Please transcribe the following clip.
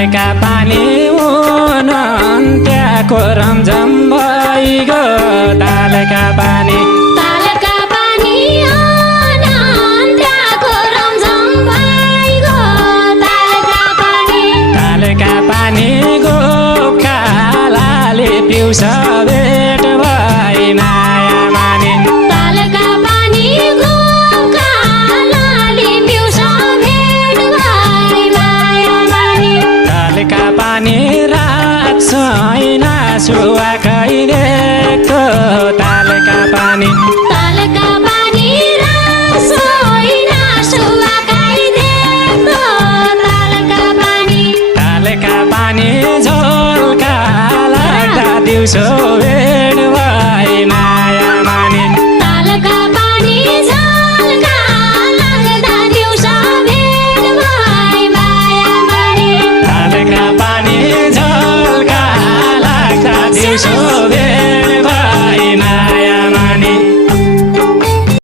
तालका पानी उन्त्याको रमझम भइगयो तालका पानी तालका पानी गोखालाले पिउँछ भेट भई माया माने तालका पानी गोखालाले पिउँछ भेट भई माया माने तालका पानी रात छैन सुवा खैरेको तालका पानी रात छैन सुवा खैरेको तालका पानी झोलका लाग्दा दिउँसो भेट भई माया माने तालका पानी झोलका लाग्दा दिउँसो भेट भई माया माने तालका पानी झोलका लाग्दा दिउँसो भेट